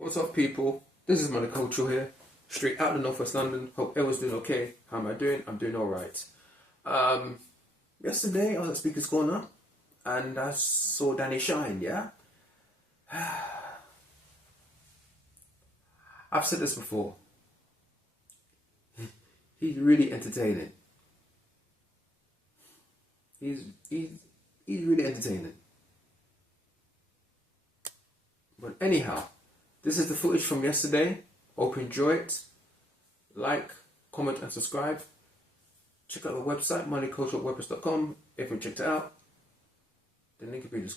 What's up, people? This is Monoculture here, straight out of Northwest London. Hope everyone's doing okay. How am I doing? I'm doing alright. Yesterday I was at Speaker's Corner and I saw Danny shine, yeah? I've said this before. He's really entertaining. He's really entertaining. But anyhow, this is the footage from yesterday. Hope you enjoy it. Like, comment and subscribe. Check out the website, moneyculture.wordpress.com. If you checked it out, the link will be in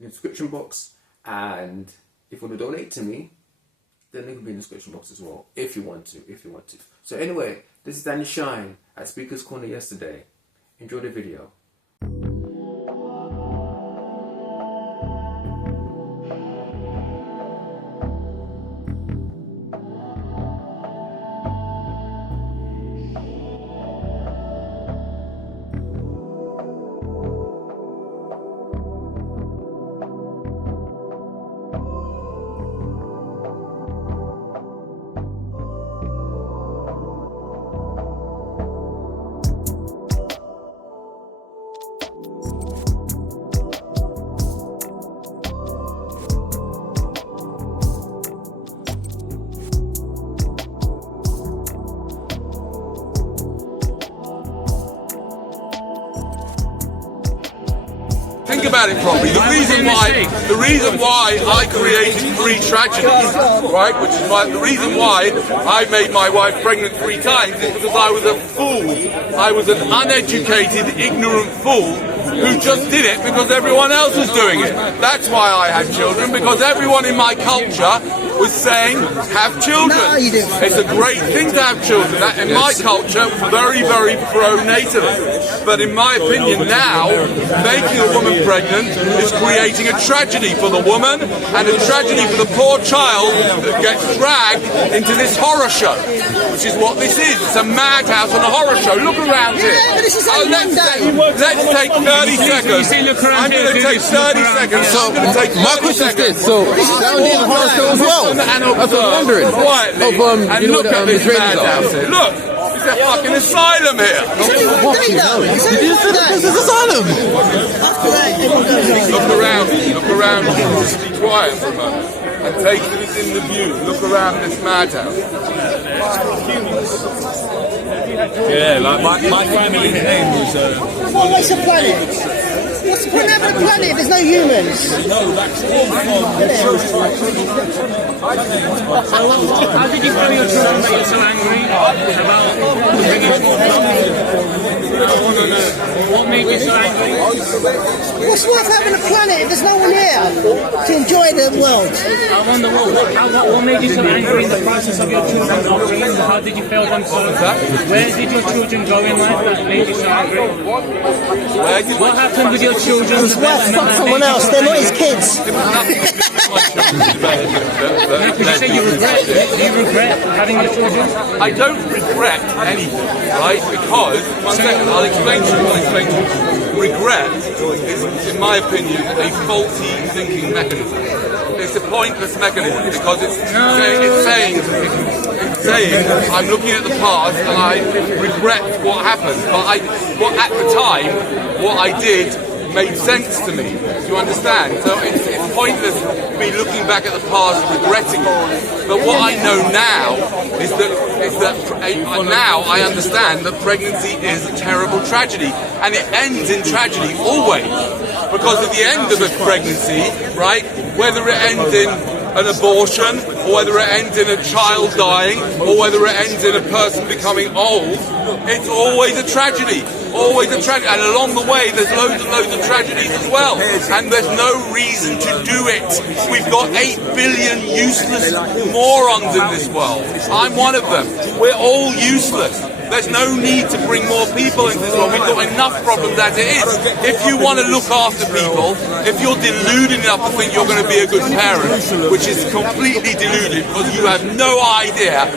the description box. And if you want to donate to me, the link will be in the description box as well. If you want to. So anyway, this is Danny Shine at Speaker's Corner yesterday. Enjoy the video. Think about it properly. The reason why I created 3 tragedies, right, which is the reason why I made my wife pregnant 3 times is because I was a fool. I was an uneducated, ignorant fool who just did it because everyone else was doing it. That's why I had children, because everyone in my culture was saying, have children. No, you didn't. It's a great thing to have children. That, in my culture, very, very pro-natalist. But in my opinion now, making a woman pregnant is creating a tragedy for the woman and a tragedy for the poor child that gets dragged into this horror show, which is what this is. It's a madhouse and a horror show. Look around here. Let's take 30 seconds. I'm going to take 30 seconds. So my question is this. So down here in the horror show as well. That's what I'm wondering. Quietly. And look at this madhouse here. Look. It's a fucking asylum here. This is asylum. Look around. Just be quiet for a moment and take this in the view. Look around this madhouse. Yeah, like my family's name was. Well, what's the planet? What's the point of having a planet if there's no humans? No, that's all How did you tell your children that you're so angry about bringing more family? I want to know, what made you so angry? What's worth having a planet if there's no one here to enjoy the world? I wonder what made you so angry in the process of your children's upbringing? How did you feel them so? Where did your children go in life that made you so angry? What happened with your children? He's worth fuck someone else. They're not his kids. Because you say you regret having your children? I don't regret anything, right? Because, one second, I'll explain to you. Regret is, in my opinion, a faulty thinking mechanism. It's a pointless mechanism because it's saying I'm looking at the past and I regret what happened. But at the time, what I did made sense to me. Do you understand? So it's pointless me looking back at the past regretting it. But what I know now is that now I understand that pregnancy is a terrible tragedy, and it ends in tragedy always. Because at the end of a pregnancy, right, whether it ends in an abortion, or whether it ends in a child dying, or whether it ends in a person becoming old, it's always a tragedy. Always a tragedy. And along the way, there's loads and loads of tragedies as well. And there's no reason to do it. We've got 8 billion useless morons in this world. I'm one of them. We're all useless. There's no need to bring more people into this world. We've got enough problems as it is. If you want to look after people, if you're deluded enough to think you're going to be a good parent, which is completely deluded because you have no idea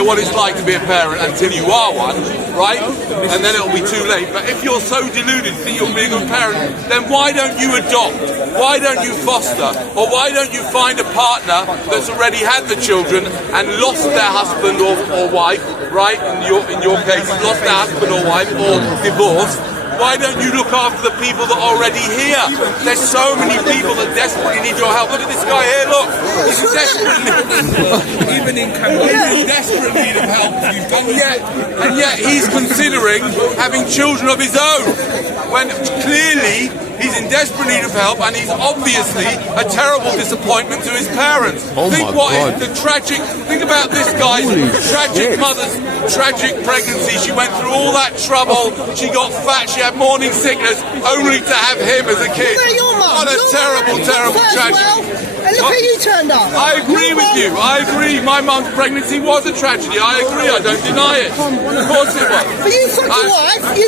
what it's like to be a parent until you are one, right? And then it'll be too late. But if you're so deluded that you'll be a good parent, then why don't you adopt? Why don't you foster? Or why don't you find a partner that's already had the children and lost their husband or wife, right? In your case, lost their husband or wife or divorced. Why don't you look after the people that are already here? There's so many people that desperately need your help. Look at this guy here, look. He's in desperate need of help. And yet he's considering having children of his own. When clearly he's in desperate need of help, and he's obviously a terrible disappointment to his parents. Think about this guy's tragic mother's tragic pregnancy. She went through all that trouble. She got fat. She had morning sickness, only to have him as a kid. What a terrible tragedy. And look how you turned up. I agree with you. I agree. My mum's pregnancy was a tragedy. I agree. I don't deny it. Of course it was. But you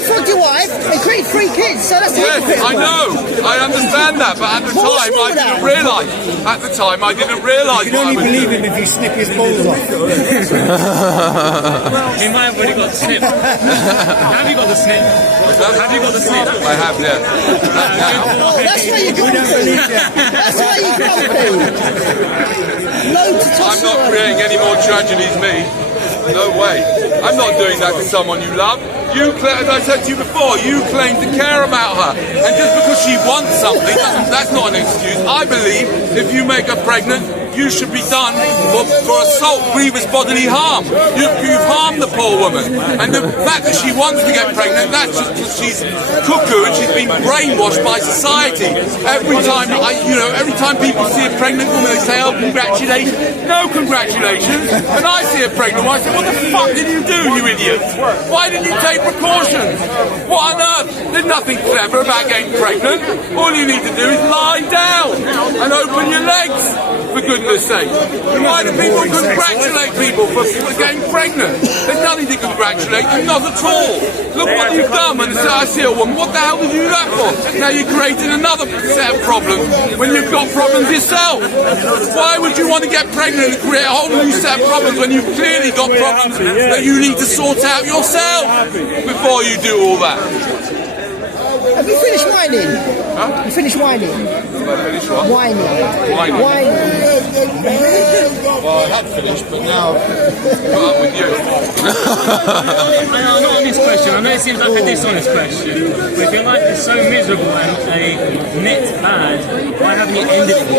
fucked your wife and created 3 kids, so that's yes, I know. I understand that, but at the time I didn't realise. At the time I didn't realise. You can only believe him if you snip his balls off. He might have already got the snip. Have you got the snip? Have you got the snip? I have, yeah. Oh, that's why you grumpy. That's why you grumpy. I'm not creating any more tragedies, me. No way. I'm not doing that to someone you love. As I said to you before, you claim to care about her. And just because she wants something, that's not an excuse. I believe if you make her pregnant, you should be done for assault, grievous bodily harm. You've harmed the poor woman. And the fact that she wants to get pregnant, that's just because she's cuckoo and she's been brainwashed by society. Every time people see a pregnant woman, they say, oh, congratulations. No congratulations. When I see a pregnant woman, I say, what the fuck did you do, you idiot? Why didn't you take precautions? What on earth? There's nothing clever about getting pregnant. All you need to do is lie down and open your legs, for goodness sake. Why do people congratulate people for getting pregnant? There's nothing to congratulate you, not at all. Look what you've done. When I see a woman, what the hell did you do that for? Now you're creating another set of problems when you've got problems yourself. Why would you want to get pregnant and create a whole new set of problems when you've clearly got problems that you need to sort out yourself before you do all that? Have you finished whining? Huh? You finished whining? Finish what? Whining. Well, I had finished, but now I'm with you. Not on this question. I know it seems like a dishonest question, but if your life is so miserable and a net bad, why haven't you ended it?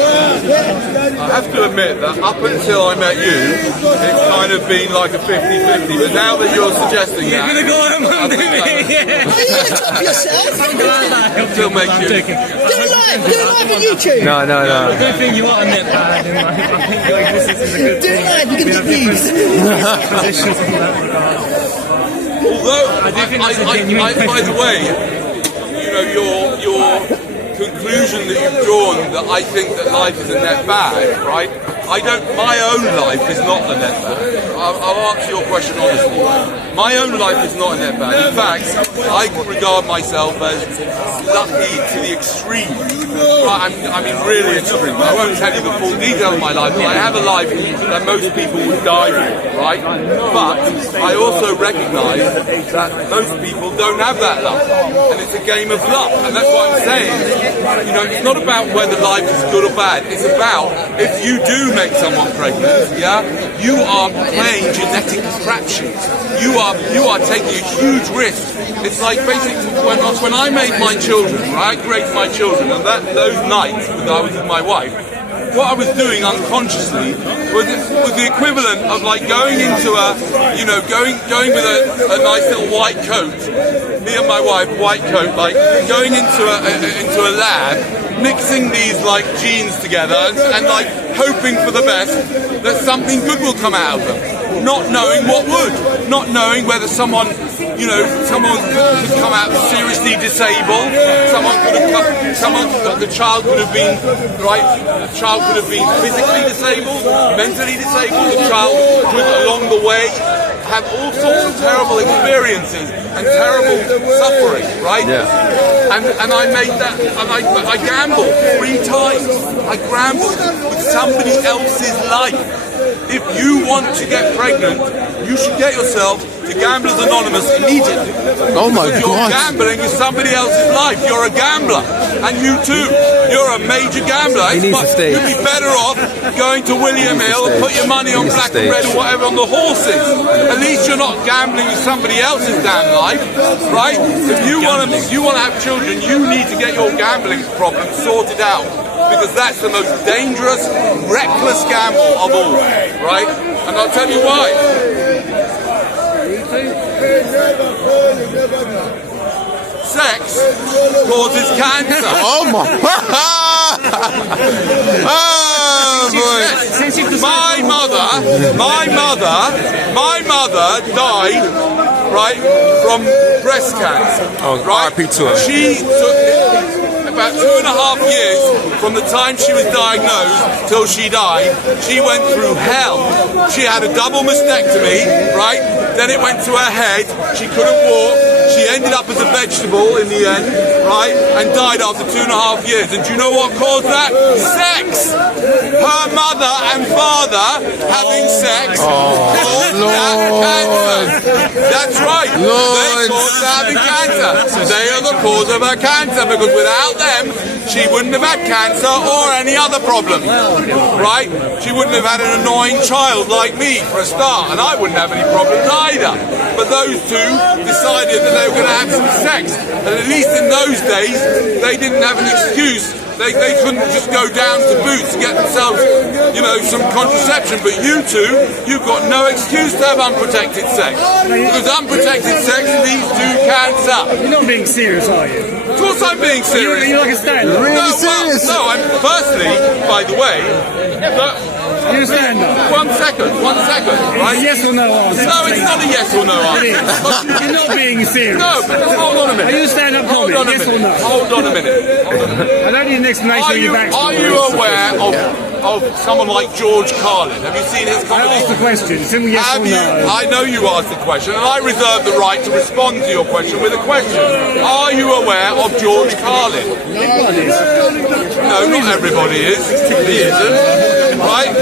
I have to admit that up until I met you, it's kind of been like a 50-50, but now that you're suggesting that... You're going to go home and do it? Are you going to top yourself? Still make you... Do it live on YouTube. No. I don't think you are a net bad in life. I think your existence is a good Do it thing. live, you're going to get views. Positions in that regard. Although, I do think that's a genuine by the way, your conclusion that you've drawn that I think that life is a net bad, right? My own life is not a net bad. I'll answer your question honestly. My own life is not a net bad. In fact, I regard myself as lucky to the extreme. I mean, really extreme. I won't tell you the full detail of my life, but I have a life that most people would die for, right? But I also recognise that most people don't have that luck, and it's a game of luck. And that's what I'm saying. It's not about whether life is good or bad. It's about if you do make someone pregnant, you are playing genetic crapshoot. You are taking a huge risk. It's like basically when I made my children, right? I created my children, and those nights that I was with my wife, what I was doing unconsciously was the equivalent of like going into going with a nice little white coat. Me and my wife, white coat, like going into a lab, mixing these like genes together and like hoping for the best that something good will come out of them, not knowing what would, not knowing whether someone could come out seriously disabled, the child could have been physically disabled, mentally disabled, the child could along the way have all sorts of terrible experiences and terrible suffering, right? Yeah. And I made that, and I gambled 3 times. I gambled with somebody else's life. If you want to get pregnant, you should get yourself to Gamblers Anonymous immediately. Oh my Because you're God. gambling with somebody else's life. You're a gambler. And you too. You're a major gambler. He needs to stay. You'd be better off going to William Hill and put your money on black and red or whatever on the horses. At least you're not gambling with somebody else's damn life, right? If you want to have children, you need to get your gambling problem sorted out, because that's the most dangerous, reckless gamble of all, right? And I'll tell you why. Sex causes cancer. Oh my! Oh boy! My mother died, right, from breast cancer. Oh, right? RIP to her. She took about 2.5 years from the time she was diagnosed till she died. She went through hell. She had a double mastectomy, right? Then it went to her head. She couldn't walk. She ended up as a vegetable in the end, right? And died after 2.5 years. And do you know what caused that? Sex! Her mother and father having sex caused that cancer. That's right. They caused her having cancer. They are the cause of her cancer, because without them, she wouldn't have had cancer or any other problem, right? She wouldn't have had an annoying child like me for a start, and I wouldn't have any problems either. But those two decided that they were going to have some sex, and at least in those days, they didn't have an excuse. They couldn't just go down to Boots and get themselves, you know, some contraception. But you two, you've got no excuse to have unprotected sex, because unprotected sex leads to cancer. You're not being serious, are you? Of course I'm being serious. You're like a stand-up. No, serious? Well, no, I'm firstly, by the way, You're a stand-up. One second, right? Yes or no answer. No, it's not a yes or no It answer. is. You're not being serious. No, but hold on a minute. Are you a stand-up comic? Yes or no? Hold on a minute. I don't need an explanation of your backstory. Are you aware of someone like George Carlin? Have you seen his comedy? I asked the question. Simple yes or no. I know you asked the question, and I reserve the right to respond to your question with a question. Are you aware of George Carlin? Everyone is. No, not everybody is. He isn't. Right?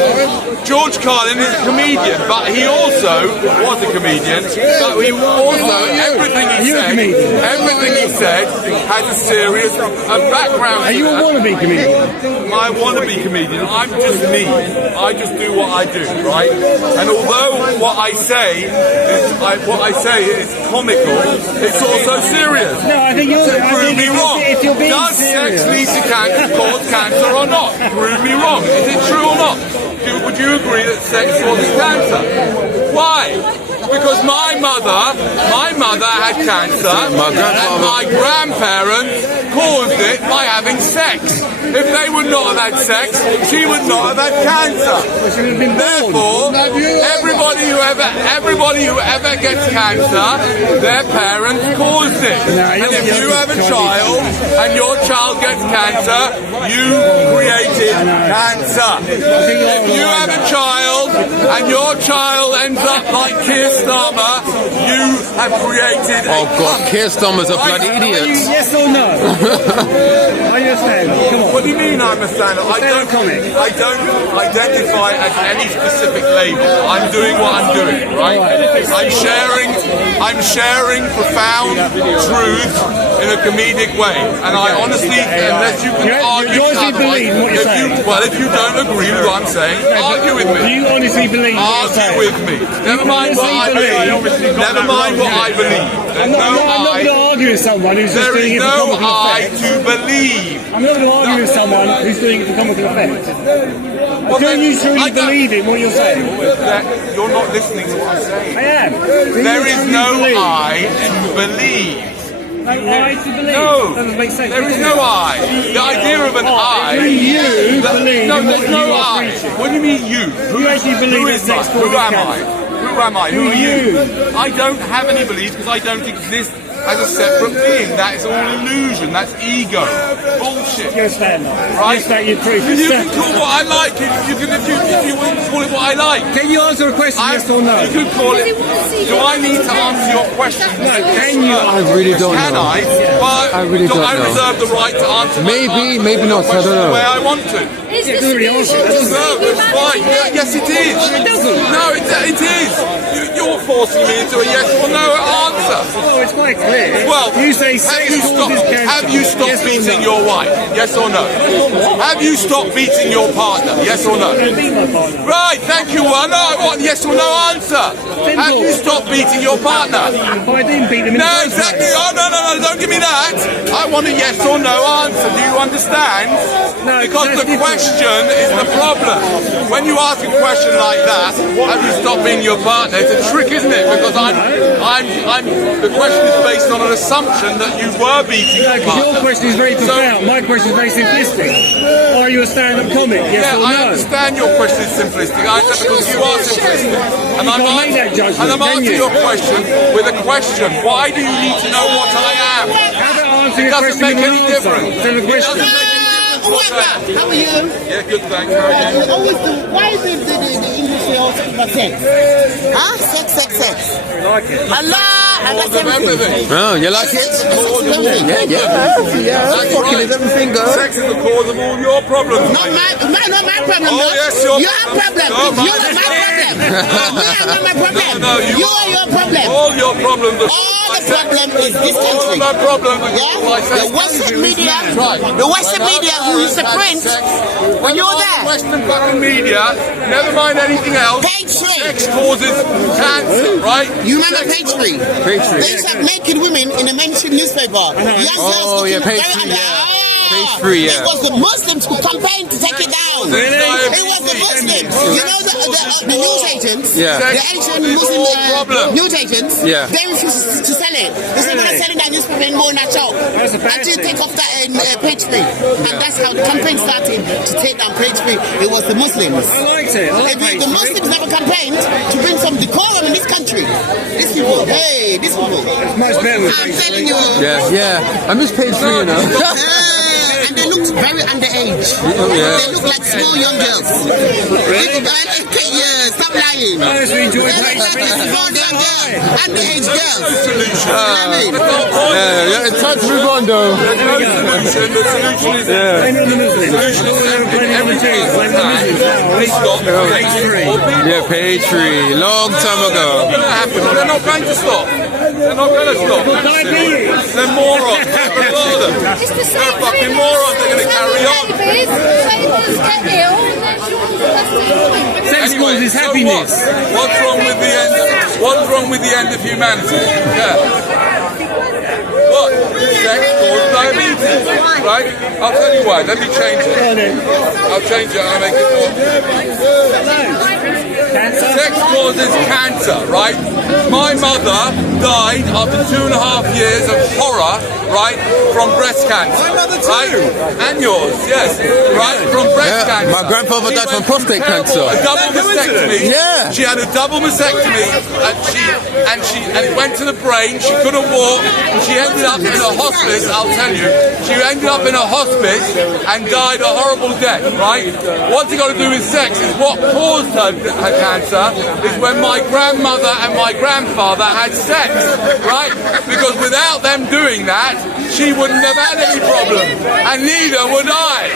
George Carlin is a comedian, but he also was a comedian. But he also, everything he said has a serious background. Are you a wannabe comedian? I wannabe comedian. I'm just me. I just do what I do, right? And although what I say is comical, it's also serious. No, I think you're. So prove me wrong. If you're being Does serious, sex lead to cancer, cause cancer or not? Prove me wrong. Is it true or not? Would you agree that sex causes cancer? Why? Because my mother had cancer, and my grandparents caused it by having sex. If they would not have had sex, she would not have had cancer. Therefore, everybody who ever gets cancer, their parents caused it. And if you have a child and your child gets cancer, you created cancer. If you have a child and your child ends up like Keir Starmer, you have created Oh God, Keir Starmer's a bloody are you idiot. yes or no? Are you a stand-up? Come on. What do you mean I'm a stand-up? I don't identify as any specific label. I'm doing what I'm doing, right? I'm sharing profound truth in a comedic way. And I honestly, unless you can argue otherwise, if you don't agree with what I'm saying, argue with me. Do you honestly believe what you're saying? Argue with me. Never mind what I believe. Never mind what I believe. I'm not going to argue with someone who's just doing it for There is no comical I effect. to believe. I'm not going to argue with someone who's doing it for comical effect. Do you truly believe in what you're saying? You're not listening to what I'm saying. I am. There is no I to believe. No I to believe? No, Doesn't make sense. there is no I. The idea of an I. You believe No, in there's what no you are I. preaching. What do you mean you? You actually believe Who that is sex that? Who causes am I? cancer? Who am I? Who are you? I don't have any beliefs because I don't exist as a separate being. That is all illusion. That's ego. Bullshit. You're a stand-up. Right? You state your truth. You can call what I like. If you want to call it what I like. Can you answer a question, yes or no? You could call it. Do I need to answer your question? No, can you? I really don't Can know. I? But I really don't I know. reserve the right to answer. Maybe not. I don't know. The way I want to. It doesn't really answer. No, it's fine. Yes, it is. It doesn't. No, it is. You're forcing me into a yes or no answer. Oh, it's quite clear. Well, you say sex causes cancer. have you stopped Yes or beating no? your wife? Yes or no? Have you stopped beating your partner? Yes or no? I beat my partner. Right, thank you. Well, no, I want yes or no answer. Have you stopped beating your partner? But I didn't beat them in No, the first exactly. place. Oh, no, don't give me that. I want a yes or no answer. Do you understand? No, Because that's the different. question is the problem. When you ask a question like that, have you stopped being your partner? It's a trick, isn't it? Because the question is based on an assumption that you were beating No, your because your partner. question is very profound. My question is very simplistic. Are you a stand-up comic? Yes Yeah, or I no? understand your question is simplistic. I understand because you are simplistic. And I'm can't make that judgment, and I'm can answering you? your question with a question. Why do you need to know what I am? How about answering It a doesn't question make with any an answer? difference. Instead of a It question. doesn't make any difference whatsoever. How are you? Yeah, good, thanks. How are you? Always why is the English say all about sex? Huh? Sex. I like it. Allah! And that's Of everything. Oh, you like it? Yeah. That's Fucking right. is everything go. Sex is the cause of all your problems. Not my problem. Oh, no. yes, your problem. problem. You are my problem. Me, I'm not my problem. No, you are your problem. All your problems are All the problem is this all of country. my problems are Yeah? like The Western media, the Western media who used to print when you were there. Western fucking media, never mind anything else. Page 3. Sex causes cancer, right? You remember page 3? Page 3. They used to have naked women in the mainstream newspaper. Young girls Oh, yeah, looking page very 3, under. yeah. Ah, Page 3, yeah. It was the Muslims who campaigned to take it down. Really? It was the Muslims. You know the news agents? Yeah. The Asian Muslim problem. news agents? Yeah. They refused to sell it. They said, we're not selling that newspaper anymore in that shop. That's a bad Until thing. take off that page 3. And that's how the campaign started to take down page 3. It was the Muslims. I liked it. I like page The Muslims never campaigned to bring some decorum in this country. These people, these people. much better with I'm page telling 3. you. Yeah. I miss page 3, you know. And they looked very underage. yeah. They looked like small young girls. Really? Yeah, stop lying. I just enjoy They page look like 3. small young girls. Underage girls. You know what I mean? Yeah, it's time to move on, though. There's no solution. The solution is Blame it on the Muslims. Blame it on the Jews. Blame it on the Muslims. Now, at least stop. page 3. Yeah, page 3. Long time ago. They're not going to stop. They're not going to stop. They're morons. A lot of them. They're fucking morons. They're going to carry on. Sex causes so happiness. What's wrong with the end? What's wrong with the end of humanity? Yeah. What? Sex causes diabetes, right? I'll tell you why. Let me change it. I'll change it. I'll make it more. Sex causes cancer, right? My mother died after 2.5 years of horror, right, from breast cancer. My mother too. Right? And yours, yes. Right? From breast Yeah, cancer. my grandfather She died from went prostate terrible- cancer. A double mastectomy. Yeah. She had a double mastectomy and it went to the brain. She couldn't walk. And she ended up in a hospice, I'll tell you. She ended up in a hospice and died a horrible death, right? What's it got to do with sex? Is what caused her cancer is when my grandmother and my grandfather had sex, right? Because without them doing that, she wouldn't have had any problem. And neither would I.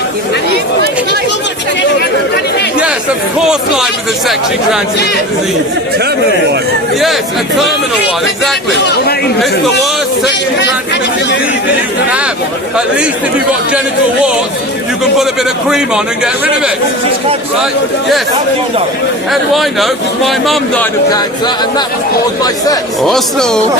Yes, of course life is a sexually transmitted disease. Terminal one. Yes, a terminal one, exactly. It's the worst sexually transmitted disease that you can have. At least if you've got genital warts, you can put a bit of cream on and get rid of it. Right? Yes. How do I know? Because my mum died of cancer and that was caused by sex. Oslo.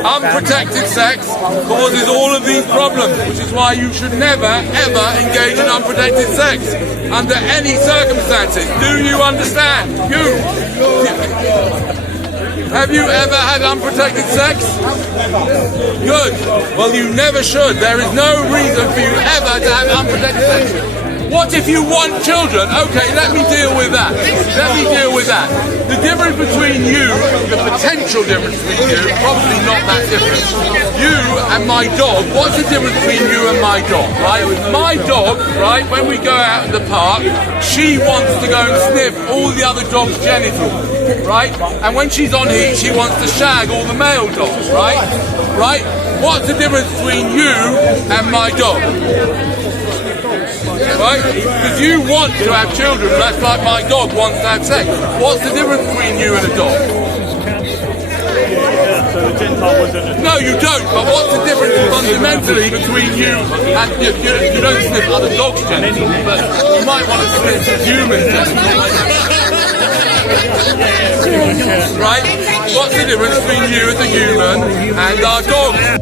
Unprotected sex causes all of these problems, which is why you should never, ever engage in unprotected sex under any circumstances. Do you understand? Have you ever had unprotected sex? Good. Well, you never should. There is no reason for you ever to have unprotected sex. What if you want children? Okay, let me deal with that. Let me deal with that. The difference between you, the potential difference between you, probably not that different. You and my dog, what's the difference between you and my dog, right? My dog, right, when we go out in the park, she wants to go and sniff all the other dogs' genitals, right? And when she's on heat, she wants to shag all the male dogs, right? Right? What's the difference between you and my dog? Right? Because you want to have children, that's like my dog wants to have sex. What's the difference between you and a dog? No, you don't. But what's the difference fundamentally between you and you don't sniff other dogs' genitals, but you might want to sniff human genitals. Right? What's the difference between you as a human and our dog?